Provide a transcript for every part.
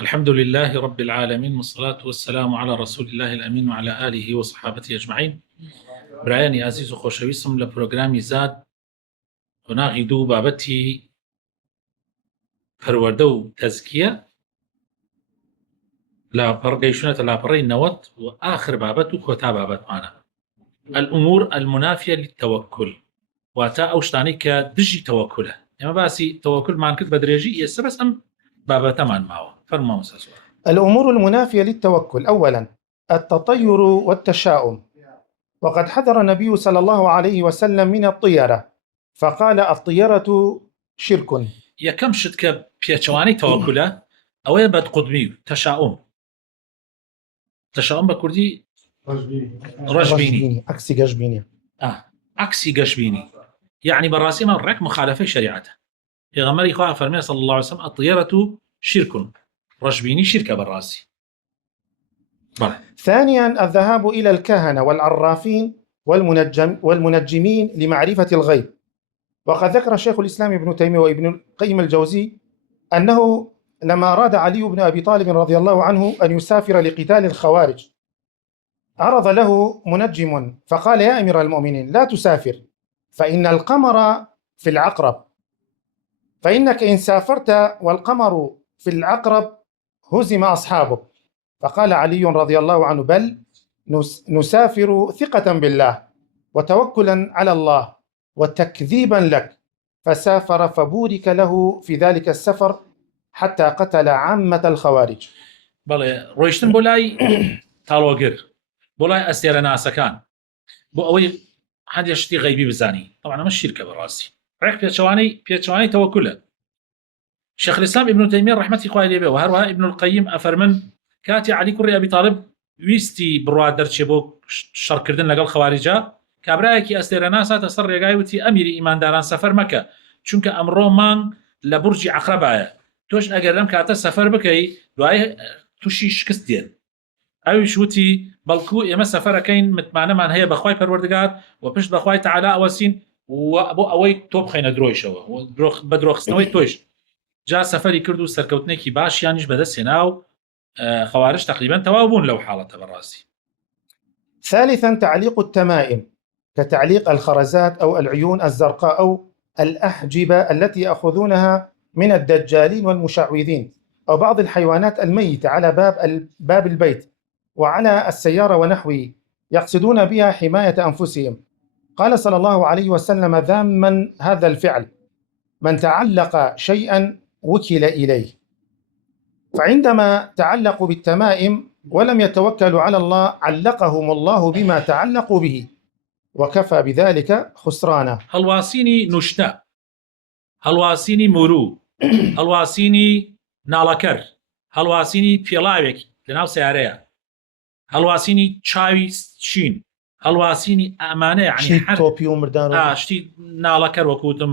الحمد لله رب العالمين، والصلاة والسلام على رسول الله الأمين وعلى آله وصحابته أجمعين. برایانی عزیز و خۆشەویستم لە پرۆگرامی زاد قۆناغی دوو بابەتی پەروەردە و تەزکیە گەیشتونەتە لاپەڕەی 90 و آخر بابەت و کۆتا بابەتمانە الأمور المنافية للتوكل، واتە ئەو شتانەی کە دژی تەوەکولە. ئێمە باسی تەوەکولمان کرد بە درێژی، ئێستا بەس ئەم بابەتەمان ماوە. فەرموو مەسەڵ. الأمور المنافية للتوكل: أولا التطير والتشاؤم، وقد حذر النبي صلى الله عليه وسلم من الطيرة فقال الطيرة شرك. یەکەم شت کە پێچەوانەی تەوەکولە ئەوەیە بەدقودمی و تەشاؤم. تەشاؤم بە کوردی ڕەشبینی، عكسي گەشبینی. عکسی گەشبینی، یعنی بەڕاستی ئەمە ڕێک مخالفەی شریعەتە. پێغەمبەری خوا فەرمێ صلی الله عليه وسلم الطيرة شرك، ڕەشبینی شرکە بەڕاستی. ثانيا الذهاب إلى الكهنة والعرافين والمنجمين لمعرفة الغيب، وقد ذكر شيخ الإسلام ابن تيمية وابن القيم الجوزي أنه لما أراد علي بن أبي طالب رضي الله عنه أن يسافر لقتال الخوارج عرض له منجم فقال: يا أمير المؤمنين لا تسافر فإن القمر في العقرب، فإنك إن سافرت والقمر في العقرب هزم أصحابك. فقال علي رضي الله عنه: بل نسافر ثقة بالله وتوكلا على الله وتكذيبا لك. فسافر فبورك له في ذلك السفر حتى قتل عامة الخوارج. بەڵێ ڕۆیشتن بۆ لای تاڵۆگر، بۆ لای ئەستێرە ناسەکان، بۆ ئەوەی هەندێک شتی غەیبی بزانی. طبعا ئەمە شیرکە بەڕاستی، ڕێک پێچەوانەی تەوەکولە. شیخ الإسلام ابن تيمية رحمەتی خوای لێبێ و هەروەها ابن القيم ئەفەرمن کاتی علی کوڕی ئەبی طالب ویستی بڕوا دەرچێ بۆ شەڕکردن لەگەڵ خەواریجا، کابرایەکی ئەستێرە ناس هاتە سەر ڕێگای وتی: ئەمیری ئیمانداران سەفەر مەکە، چونکە ئەمڕۆ مانگ لە بورجی عەقرەبایە، تۆش ئەگەر لەم کاتە سەفەر بکەی دوای تووشی شکست دێن. ئەویش وتی: بەڵکو ئێمە سەفەرەکەین متمانەمان هەیە بەخوای پەروەردگار و پشت بەخوای تەعالا ئەوەسین بۆ ئەوەی تۆ بخەینە درۆیشەوە بە درۆخستنەوەی تۆش. جا سەفەری کرد و سەرکەوتنێکی باشیانیش بەدەستێنا و خوارج تقريبا تەواو بوون لەو حاڵەتە بەڕاستی. ثالثا تعليق التمائم كتعليق الخرزات أو العيون الزرقاء أو الأحجبة التي يأخذونها من الدجالين والمشعوذين أو بعض الحيوانات الميتة على باب البيت وعلى السيارة ونحوه، يقصدون بها حماية أنفسهم. قال صلى الله عليه وسلم ذاما هذا الفعل: من تعلق شيئا وكل إليه. فعندما تعلقوا بالتمائم ولم يتوكلوا على الله علقهم الله بما تعلقوا به وكفى بذلك خسرانا. هەڵواسینی نوشتە، هەڵواسینی مرو، هەڵواسینی ناڵەکەر، هەڵواسینی پێڵاوێک لەناو سیارەیە، هەڵواسینی چاوی شین، هەڵواسینی ئەمانە، یعنی تۆپی و مردان شتی ناڵەکەر وەکوتم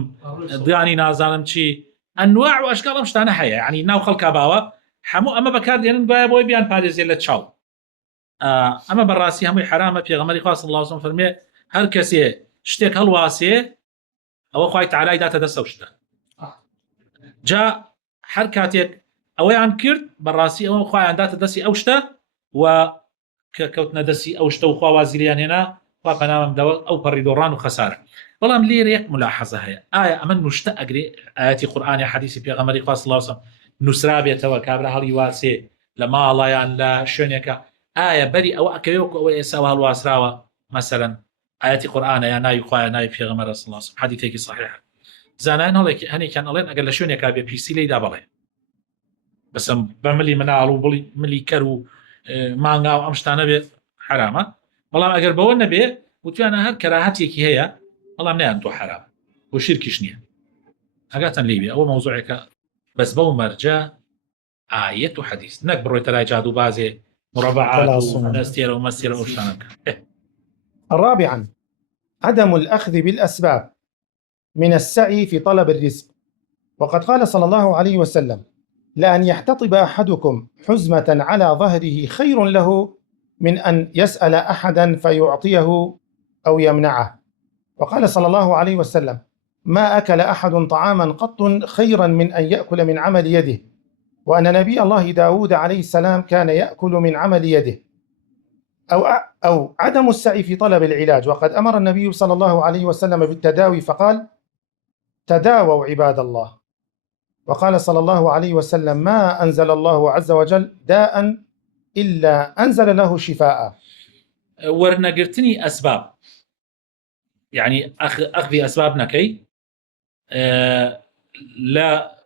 دڵانی نازانم چی، ئەنواع و ئەشکال ئەم شتانە هەیە، یعنی ناو خەڵکا باوە هەموو ئەمە بەکاردێنن گوایە بۆی بیان پارێزێت لە چاو. ئەمە بەڕاستی هەمووی حرامە. پێغەمبەری خوا صلی الله علیه و سلم فەرمێ هەر کەسێ شتێک هەڵواسێ ئەوە خوای تەعالای داتە دەستە شتە. جا هەر کاتێک ئەوەیان کرد بەڕاستی ئەوە خوایان داتە دەستی ئەو شتە و کە کەوتنە دەستی ئەو شتە و خوا وازیریان هێنا، خوا پەنامم داوە ئەو پەڕی دۆڕان و خەسارە. بەڵام لێرە یەک ملاحەزە هەیە: ئایا ئەمە نوشتە ئەگرێ ئاەتی قورئانی حەدیسی پێغەمبەری خوا صلی الله علیه و سلم نووسرا بێتەوە کابرا هەڵی واسێ لە ماڵایان لە شوێنێکە، ئایا بەری ئەوە ئەکەوێت ئەوە ئێستا هەڵواسراوە مەسەلەن ئاەتی قورئانە یا ناوی خوایە ناوی پێغەمبەر صلی الله علیه و سلم، حەدیثێکی صحیح. زانایان هەنێکیان ئەڵێن ئەگەر لە شوێنێکا بێ پیسی لێیدا بڵێ، بەسم بە ملی مناڵ و بڵی ملی کەر و مانگا و ئەم شتانە بێ حرامە. بەڵام ئەگەر بەوە نەبێ وتوانە هەر کەراهەتێکی هەیە، بەڵام نەیان تۆ حرام بۆ شیرکیش نییە، ئەگاتەن لێ بێ. ئەوە مەوزوعێکە بەس بەو مەرجە ئایەت و حەدیث، نەک بڕۆیتە لای جادو بازێ مربعات و نەستێرە و مەستێرە و شتانە بکە. رابعا عدم الأخذ بالأسباب من السعي في طلب الرزق، وقد قال صلى الله عليه وسلم: لأن يحتطب أحدكم حزمة على ظهره خير له من أن يسأل أحدا فيعطيه أو يمنعه. وقال صلى الله عليه وسلم: ما أكل أحد طعاما قط خيرا من أن يأكل من عمل يده، وأن نبي الله داود عليه السلام كان يأكل من عمل يده، أو عدم السعي في طلب العلاج. وقد أمر النبي صلى الله عليه وسلم بالتداوي فقال: تداووا عباد الله. وقال صلى الله عليه وسلم: ما أنزل الله عز وجل داء إلا أنزل له شفاء. ورنقرتني أسباب، يعني أخذ أسباب نكي لا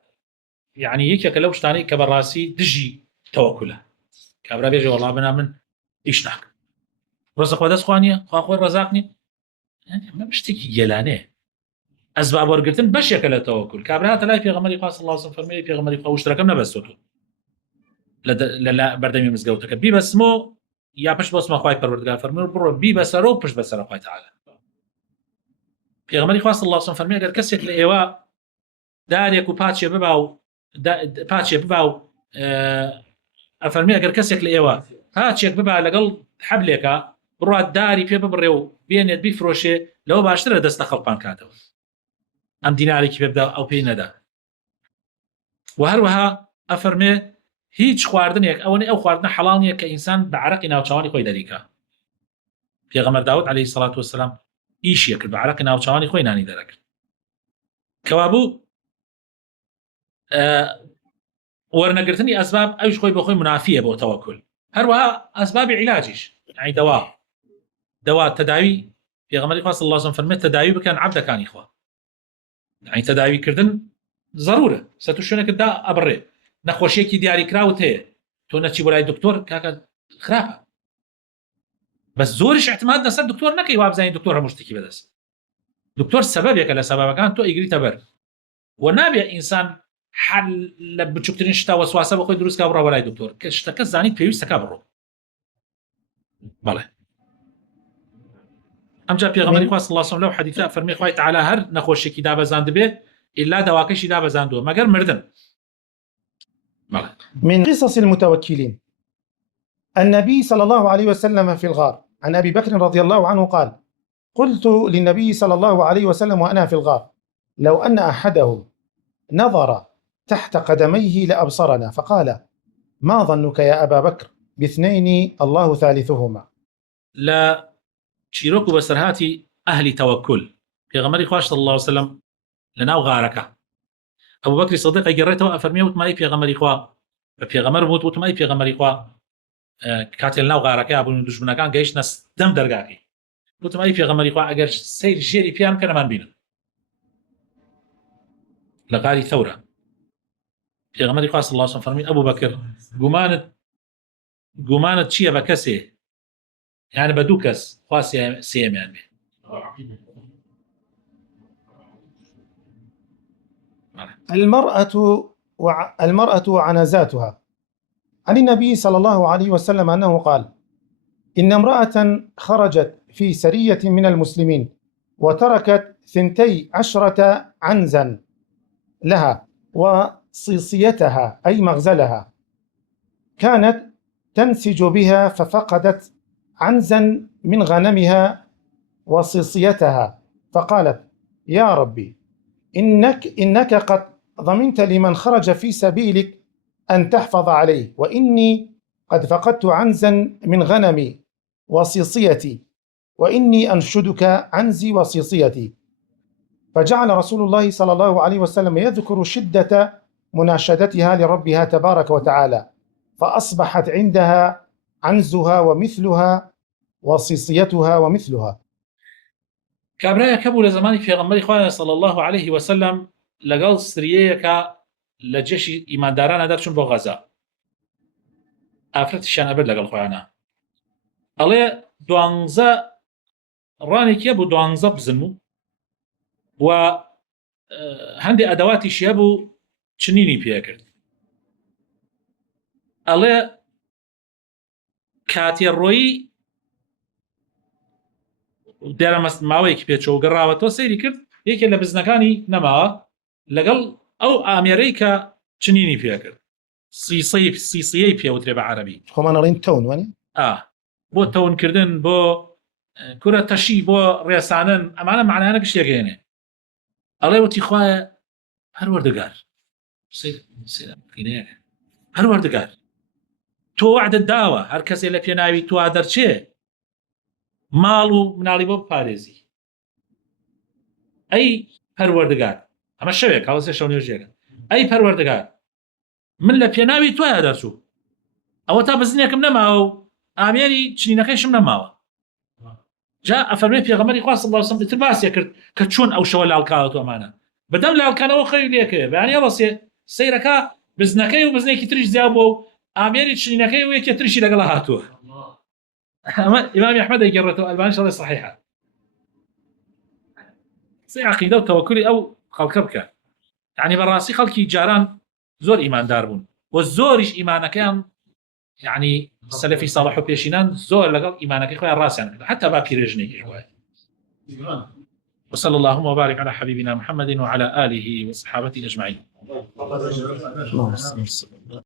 يعني يكيك لو شتاني كبراسي دجي توكله كابرا بيجي والله بنا من إيشناك رزق ودس خوانية خواخوي رزاقني يعني ما بشتكي جلانه أسباب ورقرتن باش يكلا توكل كابرا تلاقي في غمري قاس الله صلى فرمي في غمري قاوش تركمنا بس توكل لا بردمي مزقوتك بي بس مو يا باش بس ما خواي پروردگار فرمي برو بي بس رو باش بس رو خواي تعالى في غمري قاس الله صلى فرمي اگر كسيك لإيوا داريك و پاتشي بباو پاتشي بباو أفرمي اگر كسيك لإيوا پاتشيك ببا لقل حبليكا بڕات داری پێ ببڕێ و بێنێت بیفرۆشێ لەوە باشترە دەستە خەڵقان کاتەوە ئەم دینارێکی پێ بدا ئەو پێی نەدا. و هەروەها ئەفەرمێ هیچ خواردنێک ئەوەنی ئەو خواردنە حەڵال نییە کە ئینسان بە عەرەقی ناوچەوانی خۆی دەریکا. پێغەمبەر داود عەلەیهی سەڵات وەسەلام ئیشیە کرد بە عەرەقی ناوچەوانی خۆی نانی دەرەکرد. کەوا بوو وەرنەگرتنی ئەسباب ئەویش خۆی بە خۆی منافیە بۆ تەوەکل. هەروەها ئەسبابی عیلاجیش یعنی دوا تداوی پێغەمبەری خوا صلی الله علیه و سلم فەرمێت تداوی بکەن عەبدەکانی خوا. یعنی تداویکردن ضرورە سەر و شوێنێکتدا ئەبڕێ نەخۆشیێکی دیاریکراوت هەیە تۆ نەچی بۆ لای دکتۆر کاکە خراپە بەس زۆریش احتمال لەسەر دکتۆر نەکەی وا بزانین دکتۆر هەموو شتێکی بەدەست. دکتۆر سەبەبێکە لە سەبەبەکان تۆ ئیگریتە بەر و نابێ ئینسان حل لە بچووکترین شتا وەسواسە بەخۆی دروستکا بڕە بە لای دکتۆر کە شتەکە زانیت پێویستەکە بڕۆ. بەڵێ ئەمجا پێغەمبەری خوا صلی الله علیه و سلم لەو حەدیثە فەرمی خوای تعالی هەر نەخۆشیێکی دابەزاند بێت إلا دواكشي دابا زاندو مگر مردن. من قصص المتوكلين النبي صلى الله عليه وسلم في الغار. عن أبي بكر رضي الله عنه قال: قلت للنبي صلى الله عليه وسلم وأنا في الغار: لو أن أحدهم نظر تحت قدميه لأبصرنا. فقال: ما ظنك يا أبا بكر باثنين الله ثالثهما. لا شيروكو بسرهاتي أهل توكل في غمر إخوة صلى الله عليه وسلم لناو غارەکە ئەبوو بەکری سەدیق ئەگەڕێتەوە ئەفەرمێ وتمای پێغەمبەری خوا بە پێغەمبەر وت وتمای پێغەمبەری خوا کاتێ لەناو غارەکە بوون دوژمنەکان گەیشتنە دەم دەرگاکەی وتمای پێغەمبەری خوا ئەگەر سەیری ژێری پیان کە نەمان بینن لە غاری ثەورە. پێغەمبەری خوا صلی الله علیه و سلم فەرمی ئەبوو بەکر گومانت چییە بە کەسێ یعنی بە دوو کەس خوا سێمیان بێ. المرأة وعنزاتها. عن النبي صلى الله عليه وسلم أنه قال: إن امرأة خرجت في سرية من المسلمين وتركت 12 عنزا لها وصيصيتها أي مغزلها، كانت تنسج بها ففقدت عنزا من غنمها وصيصيتها، فقالت: يا ربي إنك قد ضمنت لمن خرج في سبيلك أن تحفظ عليه، وإني قد فقدت عنزا من غنمي وصيصيتي، وإني أنشدك عنزي وصيصيتي. فجعل رسول الله صلى الله عليه وسلم يذكر شدة مناشدتها لربها تبارك وتعالى، فأصبحت عندها عنزها ومثلها وصيصيتها ومثلها. کابرایە کەبوو لە زمانی پێغەمبەری خوا صلی الله عليه وسلم لەگەڵ سریەیەکە لە جێشی ئیماندارانە دەرچوون بۆ غەزا ئافرەتیشیان ئەبرد لەگەڵ خۆیانە ئەڵێ 12 ڕانێکیە بوو 12 بزن و هەندێک ئەدەواتیشی هەبوو چنینی پێکرد. ئەڵێ کاتێڕۆیی دیارە ماوەیەکی پێچەوە گەڕاوەتەوە سەیری کرد یەکێ لە بزنەکانی نەماوە لەگەڵ ئەو ئامێرەی کە چنینی پێکرد سیسیەی پێوترێ بە عەرەبی خۆمانەڵین تەون وانێ بۆ تەونکردن بۆ کورە تەشی بۆ ڕێسانن ئەمانە معنایانە گشتێکێنێ. ئەڵێ وتی خوایە هەر وەردەگار پەروەردگار تۆ وعدت داوە هەر کەسێ لە پێناوی توا دەرچێ ماڵ و مناڵی بۆ بپارێزی ئەی پەروەردگار ئەمە شەوێک هەڵسێ شەو نوێژێکە ئەی پەروەردگار من لە پێناوی توایە دەرچوو ئەوە تا بزنێکم نەماوە و ئامێری چنینەکەیشم نەماوە جا ئەفەرمێ پێغەمبەری خوا صلی الله علیه و سلم تر باسیە کرد کە چۆن ئەو شەوە لاڵکاوە تۆمانە بەدەم لاڵکانەوە خەوی لێکەوێ بەیانی هەڵەسێ سەیرەکە بزنەکەی و بزنێکی تریش زیاو بۆ و ئامێری چنینەکەی و یەکێ تریشی لەگەڵ هاتووە ئەمە ئیمامی ئەحمەد دەیگەڕێتەوە ئەلبانی شەڵی صحیحە سەی عەقیدە و تەوەکولی ئەو خەڵکە بکە یعنی بەڕاستی خەڵکی جاران زۆر ئیماندار بوون و زۆریش ئیمانەکەیان يعني سلفي صالح وبيشينان زور لقل إيمانك إخوة الراسي يعني حتى با بيرجني إخوة وصلى اللهم وبارك على حبيبنا محمد وعلى آله وصحابته أجمعين